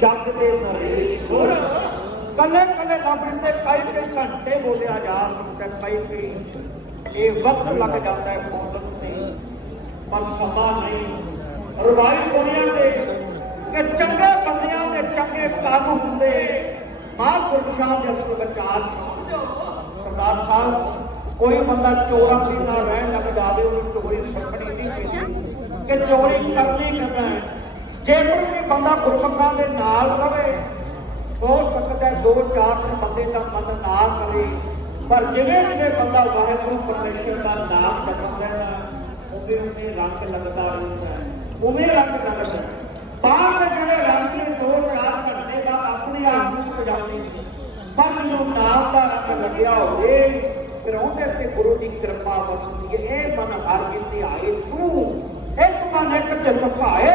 जग दे नरेश गुर कले कले लफ्ज़ ते कई घंटे बोलिया जा सकता है, कई ये वक्त लग जाता है बोलने से, पर समा नहीं। रवाई सुनिया दे कि चंगे बंदियां दे चंगे काम होंदे, महापुरुषों के असल विचार समझो। सरदार साहब कोई बंदा चोरों की ना रह लग जाए, उन्हें चोरी सकनी नहीं चाहिए कि चोरी करनी करना है। जे कोई बंदा गुरमुखां दे नाल रहे, हो सकता है 2-4 दिन बंदे का मन ना करे, पर जिवें जिवें बंदा वाहिगुरू परमेश्वर का नाम जपदा है उवें उवें रंग लगता रहता है, उवें रंग लगता है। बाहर के जिहड़े रंग ने 2-4 घंटे का अपने आप को जाने, पर जो नाम का रंग लग्या होवे फिर उहदे ते गुरु की कृपा वसदी है। मन हर किते आए तू एक मन एक चित भाए,